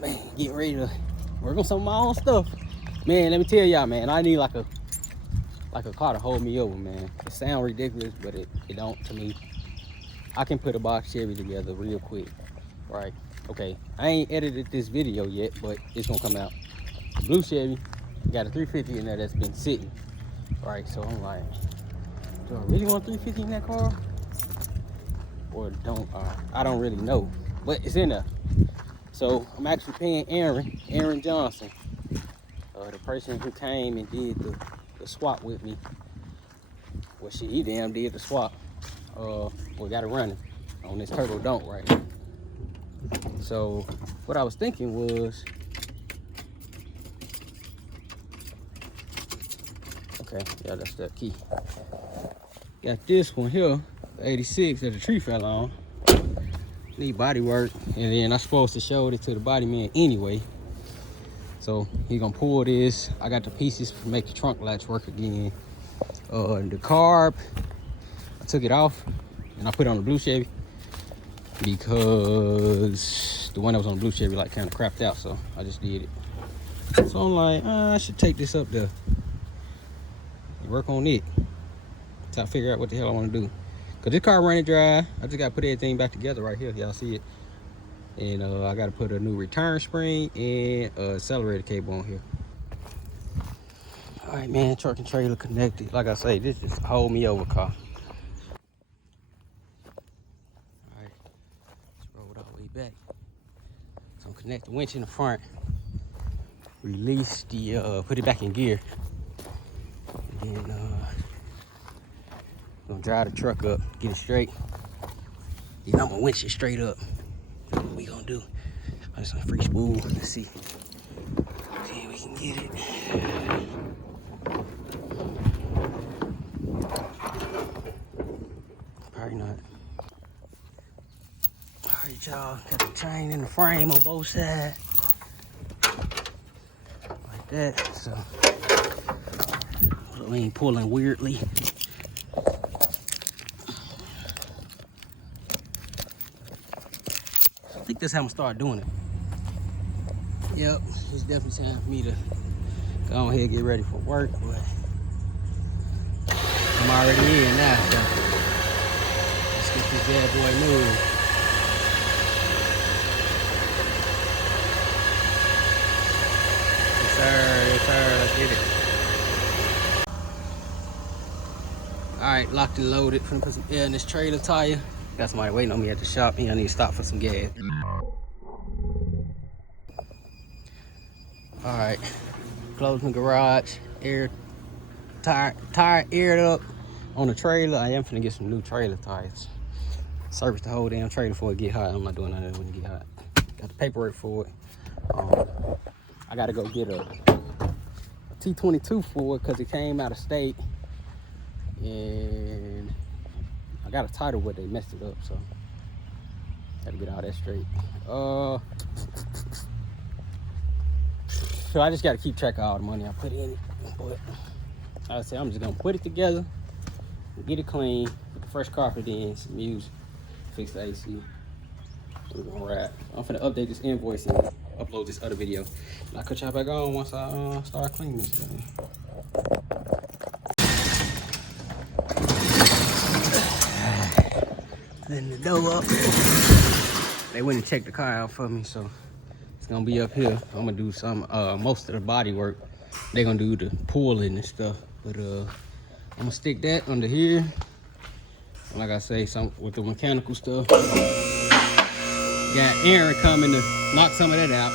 Man, getting ready to work on some of my own stuff. Man, let me tell y'all, man, I need like a car to hold me over, man. It sounds ridiculous, but it don't to me. I can put a box Chevy together real quick, right? Okay, I ain't edited this video yet, but it's gonna come out. The blue Chevy got a 350 in there that's been sitting, right? So I'm like, do I really want 350 in that car? Or don't I don't really know, but it's in there. So I'm actually paying Aaron Johnson, the person who came and did the swap with me. Well, he damn did the swap. We got it running on this turbo don't right now. So what I was thinking was, okay, yeah, that's the key. Got this one here, 86 that the tree fell on. Need body work, and then I'm supposed to show it to the body man anyway. So he gonna pull this. I got the pieces to make the trunk latch work again. The carb, I took it off and I put it on the blue Chevy because the one that was on the blue Chevy like kind of crapped out, so I just did it. So I'm like, I should take this up there and work on it till I figure out what the hell I want to do. Cause this car running dry. I just gotta put everything back together right here. Y'all see it? And I gotta put a new return spring and accelerator cable on here. All right, man, truck and trailer connected. Like I say, this just hold me over car. All right, let's roll it all the way back. So connect the winch in the front. Release the, put it back in gear. And then gonna drive the truck up, get it straight. Then I'm gonna winch it straight up. What we gonna do? I just gonna free spool. Let's see. See if we can get it. Probably not. All right, y'all. Got the chain in the frame on both sides. Like that. So we ain't pulling weirdly. I think that's how I'm gonna start doing it. Yep, it's definitely time for me to go ahead and get ready for work, but I'm already in now, so let's get this bad boy moving. Yes sir, let's get it. All right, locked and loaded. Finna put some air in this trailer tire. Got somebody waiting on me at the shop. I need to stop for some gas. All right, closing the garage, tire aired up on the trailer. I am finna get some new trailer tires. Service the whole damn trailer before it get hot. I'm not doing that when it get hot. Got the paperwork for it. I gotta go get a T22 for it because it came out of state, and I got a title where they messed it up, so gotta get all that straight. So I just gotta keep track of all the money I put in it. But I say I'm just gonna put it together, get it clean, put the fresh carpet in, some music, fix the AC. We're gonna wrap. I'm finna update this invoice and upload this other video. And I'll cut y'all back on once I start cleaning this thing. Then the door up. They went and checked the car out for me, so it's gonna be up here. I'm gonna do some most of the body work. They're gonna do the pulling and stuff, but I'm gonna stick that under here. And like I say, some with the mechanical stuff. Got Aaron coming to knock some of that out.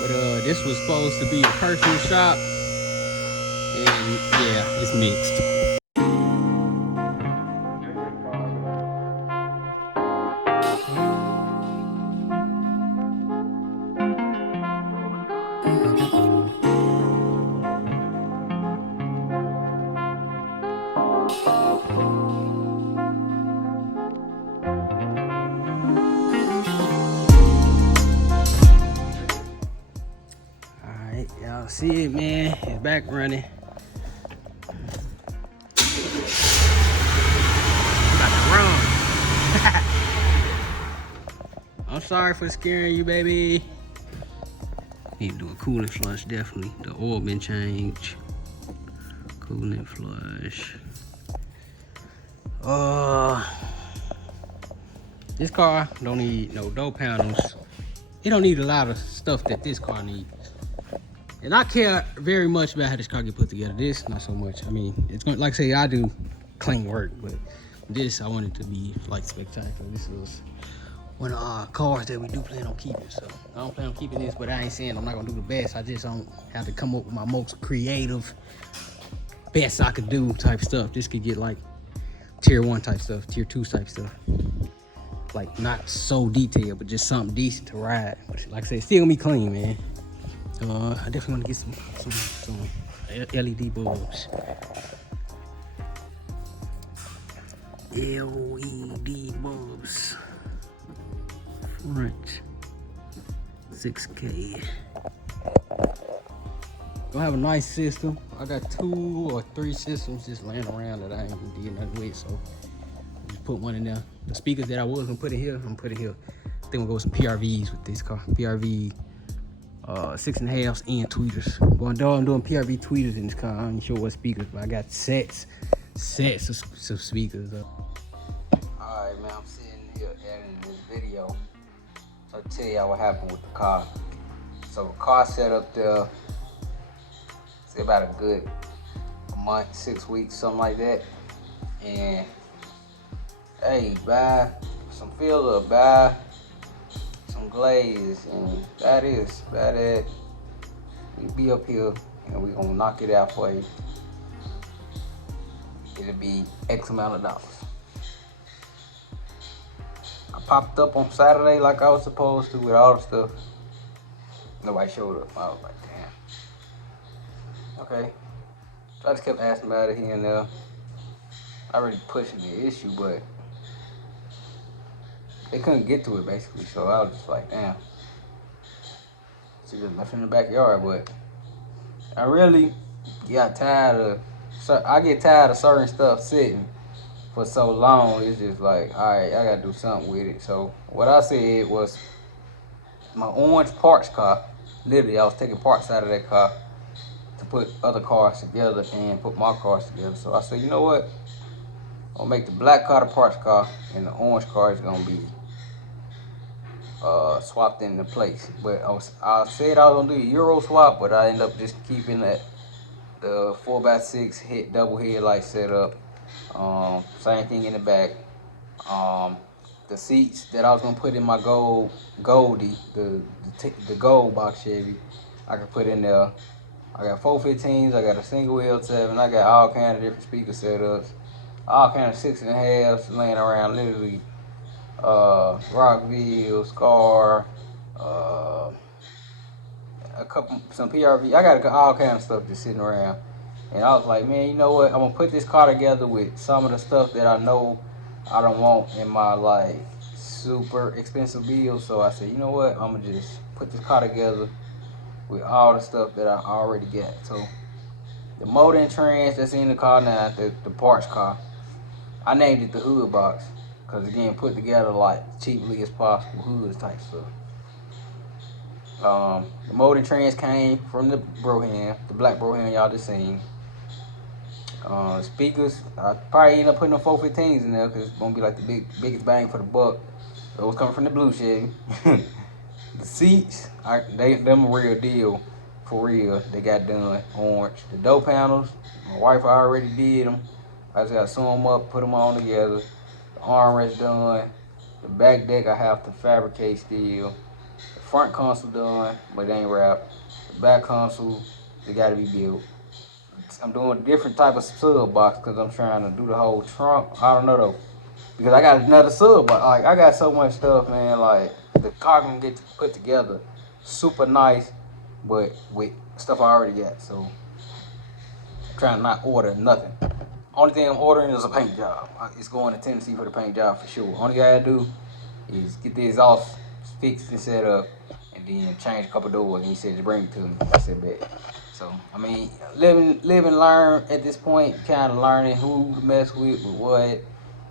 But this was supposed to be a personal shop, and yeah, it's mixed. Y'all see it, man. It's back running. About to run. I I'm sorry for scaring you, baby. Need to do a coolant flush, definitely. The oil been changed. Coolant flush. This car don't need no door panels. It don't need a lot of stuff that this car needs. And I care very much about how this car get put together. This, not so much. I mean, it's going, like I say, I do clean work, but this, I want it to be like spectacular. This is one of our cars that we do plan on keeping. So I don't plan on keeping this, but I ain't saying I'm not gonna do the best. I just don't have to come up with my most creative, best I could do type stuff. This could get like tier 1 type stuff, tier 2 type stuff. Like not so detailed, but just something decent to ride. But like I said, still gonna be clean, man. I definitely want to get some LED bulbs. LED bulbs. Front 6K. Gonna have a nice system. I got 2 or 3 systems just laying around that I ain't gonna do nothing with, so just put one in there. The speakers that I was gonna put in here, I'm gonna put it here. I think we'll go with some PRVs with this car. PRV 6.5s and tweeters. I'm doing PRV tweeters in this car. I'm not sure what speakers, but I got sets of speakers up. Alright, man, I'm sitting here editing this video. So I'll tell y'all what happened with the car. So the car set up there, say about a good month, 6 weeks, something like that. And hey, buy some filler, buy some glaze, and that it. We be up here and we gonna knock it out for you. It'll be X amount of dollars. I popped up on Saturday like I was supposed to with all the stuff. Nobody showed up. I was like, damn. Okay. So I just kept asking about it here and there. I already pushing the issue, but they couldn't get to it basically, so I was just like, damn. She just left in the backyard, but I really got tired of, I get tired of certain stuff sitting for so long. It's just like, alright, I gotta do something with it. So what I said was, my orange parts car, literally I was taking parts out of that car to put other cars together and put my cars together. So I said, you know what? I'll make the black car the parts car, and the orange car is gonna be swapped into place. But I said I was gonna do a Euro swap, but I ended up just keeping the 4x6 hit double headlight setup. Same thing in the back. The seats that I was gonna put in my Goldie, the gold box Chevy, I could put in there. I got 415s, I got a single L7, I got all kind of different speaker setups, all kind of 6.5s laying around, literally. Rockville, Skar, some PRV. I got all kind of stuff just sitting around. And I was like, man, you know what? I'm gonna put this car together with some of the stuff that I know I don't want in my like super expensive bills. So I said, you know what? I'm gonna just put this car together with all the stuff that I already got. So the motor and trans that's in the car now, the parts car, I named it the hood box. Cause again, put together like cheaply as possible, hood type stuff. The motor and trans came from the Broham, the black Broham y'all just seen. Speakers, I probably end up putting the 415s in there because it's gonna be like the biggest bang for the buck. Those coming from the blue Chevy. The seats, them a real deal, for real. They got done orange. The door panels, my wife already did them. I just gotta sew them up, put them on together. The armrest done. The back deck I have to fabricate still. The front console done, but they ain't wrapped. The back console, they gotta be built. I'm doing a different type of sub box because I'm trying to do the whole trunk. I don't know though, because I got another sub box. Like I got so much stuff, man. Like the car can get put together, super nice, but with stuff I already got. So I'm trying to not order nothing. Only thing I'm ordering is a paint job. It's going to Tennessee for the paint job for sure. Only thing I gotta do is get the exhaust fixed and set up, and then change a couple doors. And he said, just bring it to me. I said, bet. So, I mean, live and learn at this point, kind of learning who to mess with what.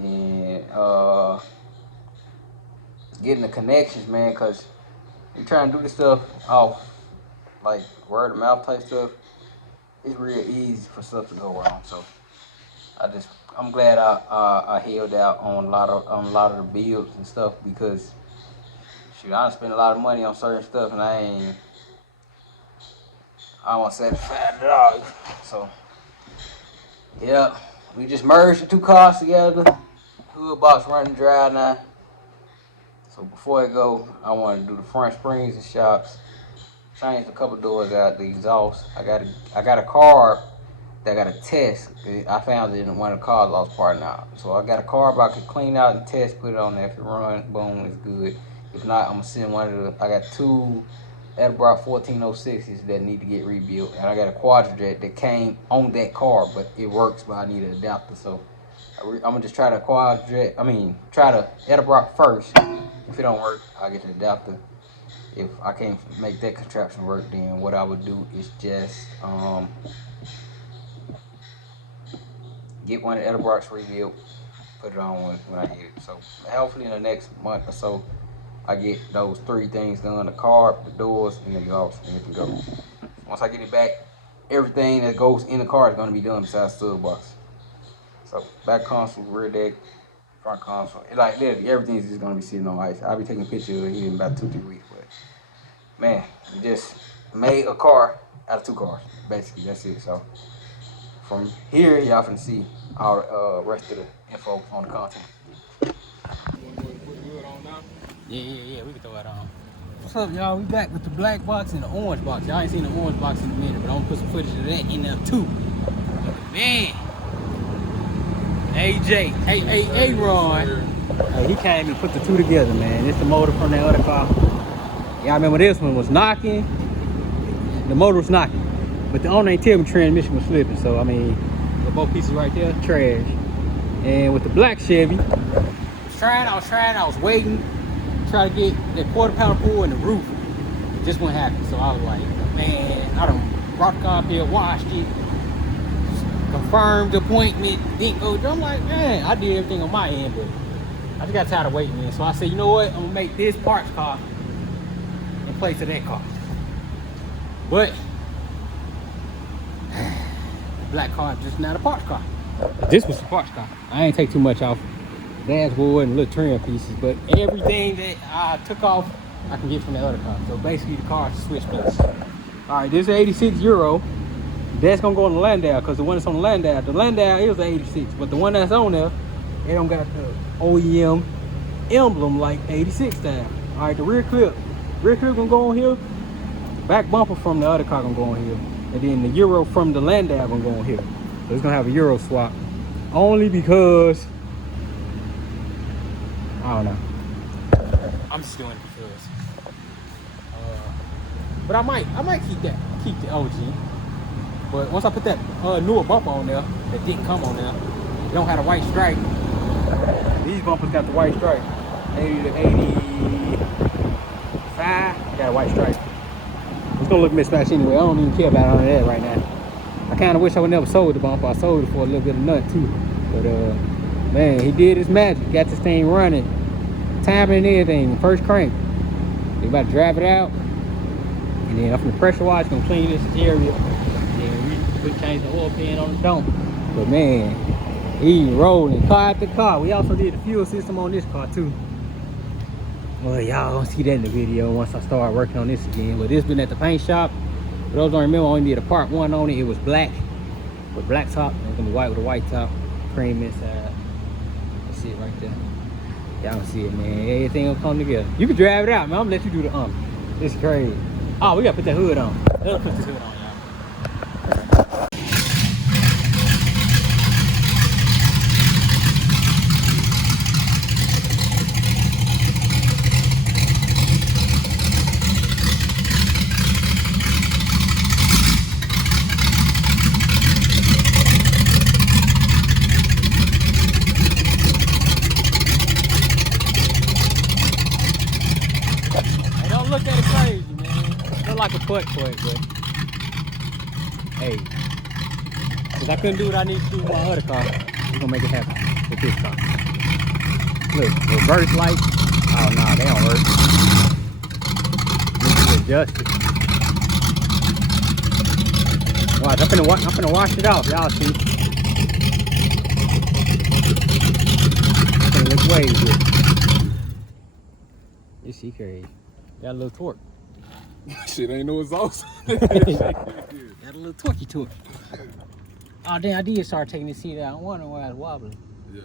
And getting the connections, man, because you trying to do this stuff off like word of mouth type stuff. It's real easy for stuff to go wrong. So I'm glad I held out on a lot of the builds and stuff, because shoot, I done spent a lot of money on certain stuff and I wasn't satisfied at all. So yeah, we just merged the two cars together. Hood box running dry now. So before I go, I want to do the front springs and shocks. Changed a couple doors out, the exhaust. I got a car that I got to test. I found it in one of the cars I was parting out. So I got a carb I could clean out and test, put it on there. If it runs, boom, it's good. If not, I'm gonna send one of the. I got two Edelbrock 1406s that need to get rebuilt, and I got a Quadrojet that came on that car, but it works, but I need an adapter. So I'm gonna just try the Quadrojet. Try the Edelbrock first. If it don't work, I'll get the adapter. If I can't make that contraption work, then what I would do is just get one of the Edelbrocks rebuilt, put it on when I get it. So hopefully in the next month or so, I get those three things done: the carb, the doors, and the exhaust, and it can go. Once I get it back, everything that goes in the car is going to be done besides stud box. So back console, rear deck, front console, like literally everything is just going to be sitting on ice. I'll be taking pictures of it in about 2-3 weeks. But man, we just made a car out of two cars. Basically, that's it. So from here, y'all can see all the rest of the info on the content. Yeah, we can throw it on. What's up, y'all? We back with the black box and the orange box. Y'all ain't seen the orange box in a minute, but I'm gonna put some footage of that in there too. Man, AJ, hey, Ron. He came and put the two together, man. It's the motor from the other car. Y'all remember this one was knocking? The motor was knocking, but the owner ain't tell me transmission was slipping. So I mean, both pieces right there, trash. And with the black Chevy, I was waiting. Try to get that 1/4 pound pull in the roof. It just wouldn't happen. So I was like, man, I done brought the car up here, washed it, confirmed the appointment, didn't go. I'm like, man, I did everything on my end, but I just got tired of waiting, man. So I said, you know what? I'm gonna make this parts car in place of that car. But the black car is just not a parts car. This was a parts car. I ain't take too much off. Dashboard and little trim pieces, but everything that I took off, I can get from the other car. So basically, the car is switch plates. All right, this is 86 Euro. That's gonna go on the Landau, because the one that's on the Landau is the 86, but the one that's on there, they don't got the OEM emblem like 86 style. All right, the rear clip gonna go on here. Back bumper from the other car gonna go on here, and then the Euro from the Landau gonna go on here. So it's gonna have a Euro swap, only because I don't know. I'm just doing it because. But I might keep the OG. But once I put that newer bumper on there that didn't come on there, it don't have a white stripe. These bumpers got the white stripe. 80 to 85 got a white stripe. It's gonna look mismatched anyway. I don't even care about all of that right now. I kind of wish I would never sold the bumper. I sold it for a little bit of nut too. But man, he did his magic. Got this thing running, timing and everything. First crank. We about to drive it out, and then after the pressure wash, gonna clean this area. Then we change the oil pan on the dump. But man, he rolling car after car. We also did the fuel system on this car too. Well, y'all gonna see that in the video once I start working on this again. But this been at the paint shop. For those don't remember, I only did a part 1 on it. It was black with black top. It's gonna be white with a white top, cream inside. See it right there. Y'all see it, man. Everything will come together. You can drive it out, man. I'm gonna let you do the It's crazy. Oh, we gotta put that hood on. Let's put this hood on, y'all. Look at it crazy, man. Look like a putt, but hey, since I couldn't do what I need to do with my other car, we're gonna make it happen with this car. Look, reverse light, Oh no, they don't work. Need to adjust it. Watch, I'm finna wash it off, y'all see. It's gonna look way good. You see crazy. Got a little torque. Shit ain't no exhaust. Got a little torquey to it. Oh damn, I did start taking this seat out. I wonder why it's wobbling. Yeah.